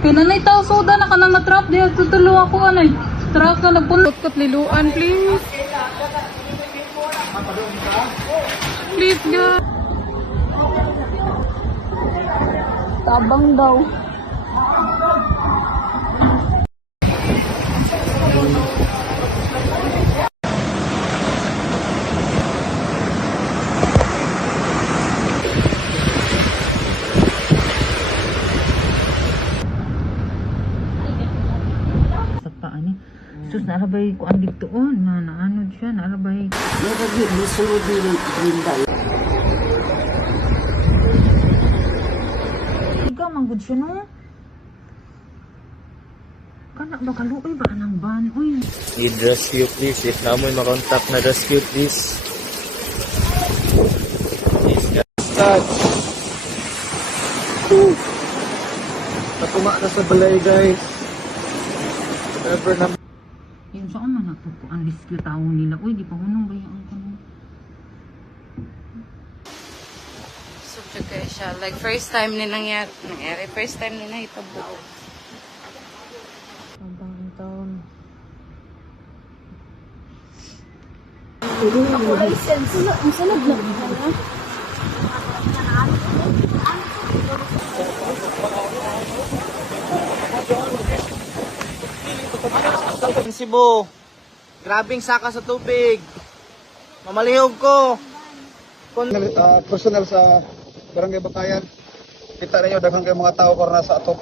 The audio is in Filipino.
Pinanay tao soda na kanang na-trap diya tutulo ako anay. Truck na nagpunot kat liluan please. Please God. Tabang daw. Sus, naalabay ko ang ditoon na naano siya, naalabay. Nagagi, bisunod din ng Trinidad. Ikaw, manggod siya, no? Kanak ba kaluoy ba anang ban? Uy. Need rescue please. If namoy makontak na rescue please. Please God. Natuma na sa balay guys. Whatever na. Yung saan man nato ko ang rescue tao nila. Uy, di pa hunong bayaan ko. So, guys siya. Like, first time ni nangyari. First time ni na ito buo. Abang taon. Ako license. Ang sunod na. Cebu. Grabing saka sa tubig. Mamalihog ko. Personal sa Barangay Bakayan. Kita ninyo daghang kay mga tao para sa atop